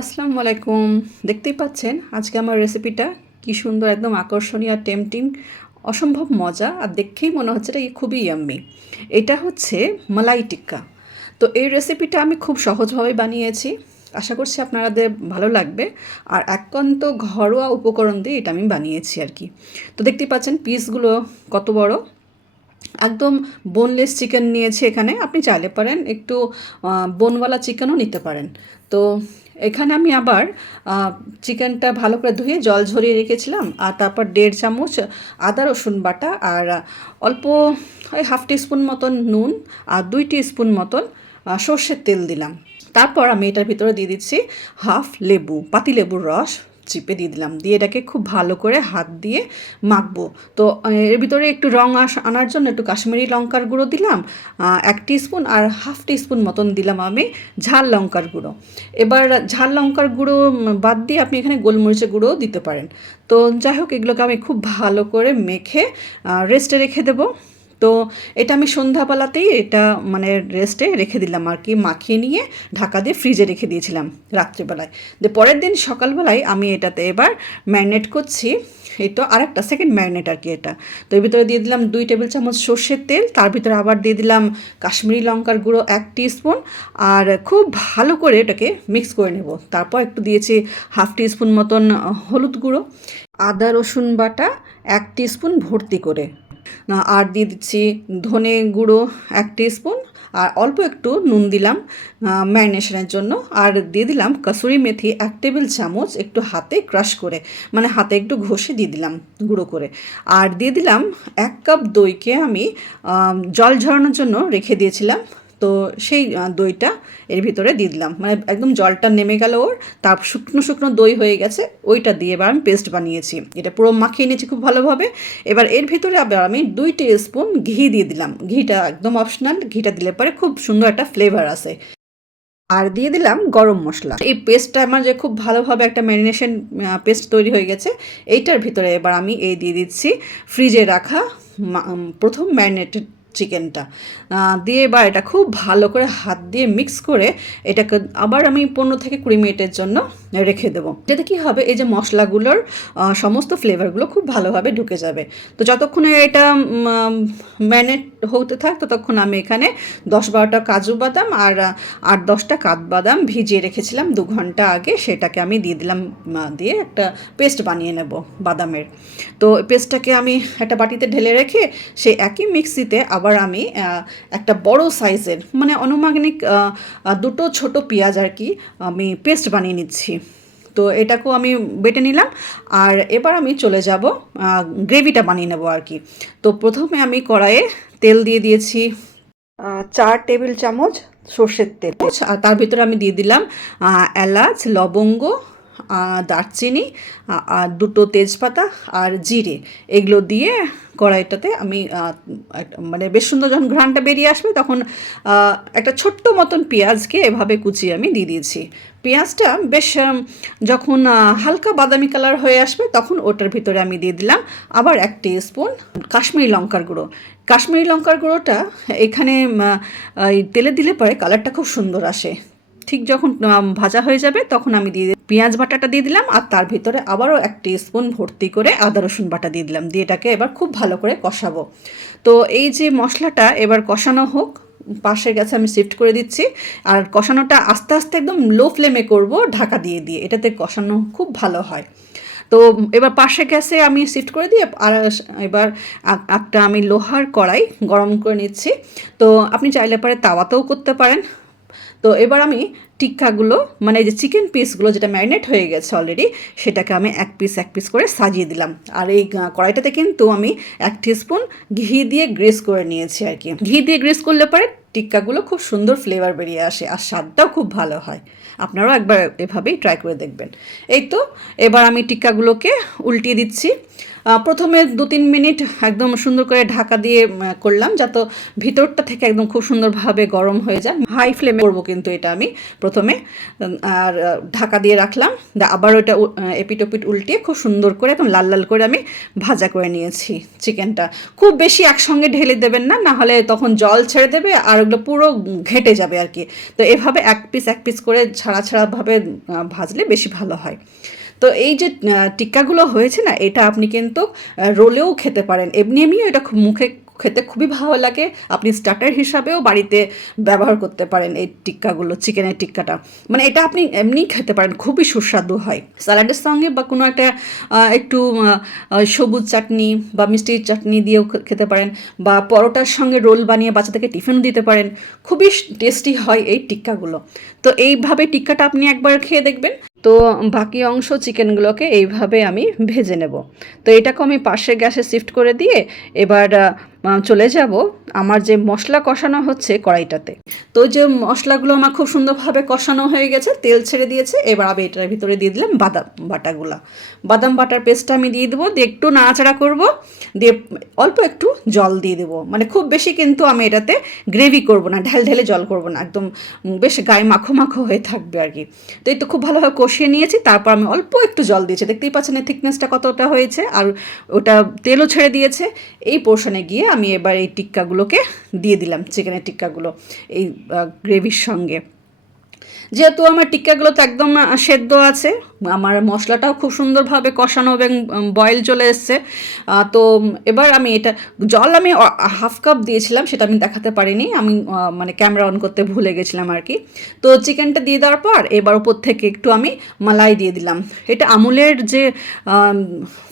আসসালামু আলাইকুম। দেখতেই পাচ্ছেন, আজকে আমার রেসিপিটা কি সুন্দর, একদম আকর্ষণীয় আর টেম্পটিং অসম্ভব মজা। আর দেখেই মনে হচ্ছে এটা খুবই ইয়াম্মি এটা হচ্ছে মালাই টিক্কা। তো এই রেসিপিটা আমি খুব সহজভাবে বানিয়েছি। আশা করছি আপনাদের ভালো লাগবে। আর একান্ত ঘরোয়া উপকরণ দিয়ে এটা আমি বানিয়েছি আর কি। তো দেখতেই পাচ্ছেন পিসগুলো কত বড়। একদম বোনলেস চিকেন নিয়েছি এখানে। আপনি চাইলে পারেন একটু বোনওয়ালা চিকেনও নিতে পারেন। তো এখানে আমি আবার চিকেনটা ভালো করে ধুয়ে জল ঝরিয়ে রেখেছিলাম, আর তারপর দেড় চামচ আদা, রসুন বাটা, আর অল্প ওই হাফ টিস্পুন মতন নুন, আর দুই স্পুন মতন সর্ষের তেল দিলাম। তারপর আমি এটার ভিতরে দিয়ে দিচ্ছি হাফ লেবু, পাতি লেবুর রস। চিপে দিয়ে দিলাম। দিয়ে এটাকে খুব ভালো করে হাত দিয়ে মাখবো। তো এর ভিতরে একটু রং আস আনার জন্য একটু কাশ্মীরি লঙ্কার গুঁড়ো দিলাম এক স্পুন আর হাফ স্পুন মতন দিলাম আমি ঝাল লঙ্কার গুঁড়ো। এবার ঝাল লঙ্কার গুঁড়ো বাদ দিয়ে আপনি এখানে গোলমরিচের গুঁড়োও দিতে পারেন। তো, যাই হোক, এগুলোকে আমি খুব ভালো করে মেখে রেস্টে রেখে দেবো। তো এটা আমি সন্ধ্যাবেলাতেই এটা মানে রেস্টে রেখে দিলাম আর কি, মাখিয়ে নিয়ে ঢাকা দিয়ে ফ্রিজে রেখে দিয়েছিলাম রাত্রিবেলায়। দিয়ে পরের দিন সকালবেলায় আমি এটাতে এবার ম্যারিনেট করছি, এই তো আরেকটা সেকেন্ড ম্যারিনেট আর কি এটা। তো এর ভিতরে দিয়ে দিলাম দুই টেবিল চামচ সর্ষের তেল, তার ভিতরে আবার দিয়ে দিলাম কাশ্মীরি লঙ্কার গুঁড়ো এক স্পুন আর খুব ভালো করে এটাকে মিক্স করে নেব। তারপর একটু দিয়েছি হাফ স্পুন মতন হলুদ গুঁড়ো, আদা রসুন বাটা এক স্পুন ভর্তি করে। আর দিয়ে দিচ্ছি ধনে গুঁড়ো এক স্পুন আর অল্প একটু নুন দিলাম ম্যারিনেশনের জন্য। আর দিয়ে দিলাম কাসুরি মেথি এক টেবিল চামচ একটু হাতে ক্রাশ করে মানে হাতে একটু ঘষে দিয়ে দিলাম গুঁড়ো করে। আর দিয়ে দিলাম এক কাপ দইকে আমি জল ঝরানোর জন্য রেখে দিয়েছিলাম। তো সেই দইটা এর ভিতরে দিয়ে দিলাম। মানে একদম জলটা নেমে গেল ওর, তার শুকনো শুকনো দই হয়ে গেছে, ওইটা দিয়ে এবার আমি পেস্ট বানিয়েছি। এটা পুরো মাখিয়ে নিয়েছি খুব ভালোভাবে। এবার এর ভিতরে আবার আমি দুই স্পুন ঘি দিয়ে দিলাম। ঘিটা একদম অপশনাল ঘিটা দিলে পরে খুব সুন্দর একটা ফ্লেভার আসে। আর দিয়ে দিলাম গরম মশলা। এই পেস্টটা আমার যে খুব ভালোভাবে একটা ম্যারিনেশন পেস্ট তৈরি হয়ে গেছে, এইটার ভিতরে এবার আমি এই দিয়ে দিচ্ছি ফ্রিজে রাখা প্রথম ম্যারিনেটেড চিকেনটা। দিয়ে এবার এটা খুব ভালো করে হাত দিয়ে মিক্স করে এটাকে আবার আমি পনেরো থেকে কুড়ি মিনিটের জন্য রেখে দেবো। যাতে কী হবে? এই যে মশলাগুলোর সমস্ত ফ্লেভারগুলো খুব ভালোভাবে ঢুকে যাবে। তো যতক্ষণে এটা ম্যানেট হতে থাক, ততক্ষণ আমি এখানে দশ বারোটা কাজু বাদাম আর, আট দশটা কাঠবাদাম ভিজিয়ে রেখেছিলাম দু ঘণ্টা আগে। সেটাকে আমি দিয়ে দিলাম দিয়ে একটা পেস্ট বানিয়ে নেব বাদামের। তো পেস্টটাকে আমি একটা বাটিতে ঢেলে রেখে সেই একই মিক্সিতে আবার আমি একটা বড় সাইজের মানে অনুমানিক দুটো ছোট পেঁয়াজ আর কি, আমি পেস্ট বানিয়ে নিচ্ছি। তো এটাকেও আমি বেটে নিলাম, আর এবার আমি চলে যাব গ্রেভিটা বানিয়ে নেব আর কি। তো প্রথমে আমি কড়াইয়ে তেল দিয়ে দিয়েছি চার টেবিল চামচ সর্ষের তেল। আর তার ভিতরে আমি দিয়ে দিলাম এলাচ, লবঙ্গ দারচিনি আর দুটো তেজপাতা আর জিরে। এগুলো দিয়ে কড়াইটাতে আমি মানে বেশ সুন্দর যখন ঘ্রানটা বেরিয়ে আসবে তখন একটা ছোট্ট মতন পেঁয়াজকে এভাবে কুচিয়ে আমি দিয়ে দিয়েছি। পেঁয়াজটা বেশ যখন হালকা বাদামি কালার হয়ে আসবে তখন ওটার ভিতরে আমি দিয়ে দিলাম আবার এক স্পুন কাশ্মীরি লঙ্কার গুঁড়ো। কাশ্মীরি লঙ্কার গুঁড়োটা এখানে তেলে দিলে পরে কালারটা খুব সুন্দর আসে। ঠিক যখন ভাজা হয়ে যাবে তখন আমি দিয়ে পেঁয়াজ বাটাটা দিয়ে দিলাম আর তার ভিতরে আবারও এক স্পুন ভর্তি করে আদা রসুন বাটা দিয়ে দিলাম। দিয়ে এটাকে এবার খুব ভালো করে কষাবো। তো এই যে মশলাটা এবার কষানো হোক পাশের গ্যাসে আমি শিফট করে দিচ্ছি। আর কষানোটা আস্তে আস্তে একদম লো ফ্লেমে করব ঢাকা দিয়ে দিয়ে। এটাতে কষানো খুব ভালো হয়। তো এবার পাশে গ্যাসে আমি শিফট করে দিয়ে আর এবার একটা আমি লোহার কড়াই গরম করে নিচ্ছি। তো আপনি চাইলে পরে তাওয়াতেও করতে পারেন। তো এবার আমি টিক্কাগুলো মানে যে চিকেন পিসগুলো যেটা ম্যারিনেট হয়ে গেছে অলরেডি সেটাকে আমি এক পিস এক পিস করে সাজিয়ে দিলাম। আর এই কড়াইটাতে কিন্তু আমি এক স্পুন ঘি দিয়ে গ্রেস করে নিয়েছি আর কি। ঘি দিয়ে গ্রেস করলে পরে টিক্কাগুলো খুব সুন্দর ফ্লেভার বেরিয়ে আসে আর স্বাদটাও খুব ভালো হয়। আপনারাও একবার এভাবেই ট্রাই করে দেখবেন। এই তো, এবার আমি টিক্কাগুলোকে উল্টিয়ে দিচ্ছি। প্রথমে দু তিন মিনিট একদম সুন্দর করে ঢাকা দিয়ে করলাম যাতে ভিতরটা থেকে একদম খুব সুন্দরভাবে গরম হয়ে যায়। হাই ফ্লেমে করব কিন্তু এটা আমি প্রথমে। আর ঢাকা দিয়ে রাখলাম। আবার ওটা উ- আহ, এপিট ওপিট উল্টিয়ে খুব সুন্দর করে একদম লাল লাল করে আমি ভাজা করে নিয়েছি চিকেনটা। খুব বেশি একসঙ্গে ঢেলে দেবেন না না হলে তখন জল ছেড়ে দেবে আর ওগুলো পুরো ঘেটে যাবে আর কি। তো এভাবে এক পিস এক পিস করে ছাড়া ছাড়াভাবে ভাজলে বেশি ভালো হয়। তো এই যে টিক্কাগুলো হয়েছে না, এটা আপনি কিন্তু রোলেও খেতে পারেন। এমনি এমনিও এটা খুব মুখে খেতে খুবই ভালো লাগে। আপনি স্টার্টার হিসাবেও বাড়িতে ব্যবহার করতে পারেন এই টিক্কাগুলো, চিকেনের টিক্কাটা। মানে এটা আপনি এমনিই খেতে পারেন, খুবই সুস্বাদু হয়। স্যালাডের সঙ্গে বা কোনো একটা একটু সবুজ চাটনি বা মিষ্টির চাটনি দিয়েও খেতে পারেন বা পরোটার সঙ্গে রোল বানিয়ে বাচ্চাদেরকে টিফিন দিতে পারেন। খুবই টেস্টি হয় এই টিক্কাগুলো। তো এইভাবে টিক্কাটা আপনি একবার খেয়ে দেখবেন। তো বাকি অংশ চিকেনগুলোকে এইভাবে আমি ভেজে নেব। তো এটাকে আমি পাশে গ্যাসে শিফট করে দিয়ে এবার চলে যাব আমার যে মশলা কষানো হচ্ছে কড়াইটাতে। তো যে মশলাগুলো আমার খুব সুন্দরভাবে কষানো হয়ে গেছে, তেল ছেড়ে দিয়েছে, এবার আমি এটার ভিতরে দিয়ে দিলাম বাদাম বাটাগুলা। বাদাম বাটার পেস্টটা আমি দিয়ে দেবো, দিয়ে একটু নাড়াচাড়া করব, দিয়ে অল্প একটু জল দিয়ে দেবো। মানে খুব বেশি কিন্তু আমি এটাতে গ্রেভি করব না, ঢেল ঢেলে জল করব না, একদম বেশ গায়ে মাখো মাখো হয়ে থাকবে আর কি। তো এই তো খুব ভালোভাবে কষিয়ে নিয়েছি, তারপর আমি অল্প একটু জল দিয়েছি। দেখতেই পাচ্ছেন এই থিকনেসটা কতটা হয়েছে, আর ওটা তেলও ছেড়ে দিয়েছে, এই পোর্শনে গিয়ে আমি এবার এই টিক্কাগুলোকে দিয়ে দিলাম চিকেনের টিক্কাগুলো এই গ্রেভির সঙ্গে। যেহেতু আমার টিক্কাগুলো তো একদম সেদ্ধ আছে, আমার মশলাটাও খুব সুন্দরভাবে কষানো এবং বয়েল চলে এসছে। তো এবার আমি এটা, জল আমি হাফ কাপ দিয়েছিলাম, সেটা আমি দেখাতে পারিনি, আমি মানে ক্যামেরা অন করতে ভুলে গেছিলাম আর কি। তো চিকেনটা দিয়ে দেওয়ার পর, এবার ওপর থেকে একটু আমি মালাই দিয়ে দিলাম। এটা আমুলের যে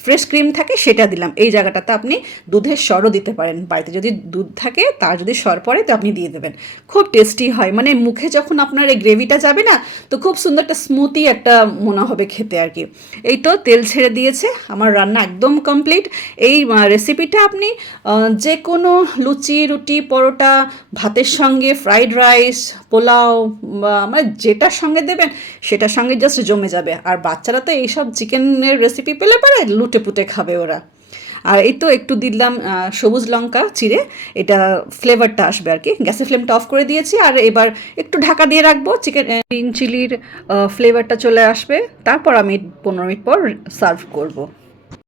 ফ্রেশ ক্রিম থাকে, সেটা দিলাম। এই জায়গাটাতে আপনি দুধের স্বরও দিতে পারেন। বাড়িতে যদি দুধ থাকে, তার যদি স্বর পড়ে, তো আপনি দিয়ে দেবেন। খুব টেস্টি হয়। মানে মুখে যখন আপনার এই গ্রেভিটা যাবে না, তো খুব সুন্দর একটা স্মুথি একটা মনে হবে খেতে আর কি। এই তো তেল ছেড়ে দিয়েছে, আমার রান্না একদম কমপ্লিট এই রেসিপিটা আপনি যে কোনো লুচি, রুটি, পরোটা, ভাতের সঙ্গে ফ্রাইড রাইস পোলাও, বা মানে যেটার সঙ্গে দেবেন, সেটার সঙ্গে জাস্ট জমে যাবে। আর বাচ্চারা তো এইসব চিকেনের রেসিপি পেলে পারে লুটে পুটে খাবে ওরা। আর এই তো একটু দিলাম সবুজ লঙ্কা চিড়ে, এটা ফ্লেভারটা আসবে আর কি। গ্যাসের ফ্লেমটা অফ করে দিয়েছি আর এবার একটু ঢাকা দিয়ে রাখব। চিকেন গ্রিন চিলির ফ্লেভারটা চলে আসবে। তারপর আমি পনেরো মিনিট পর সার্ভ করব।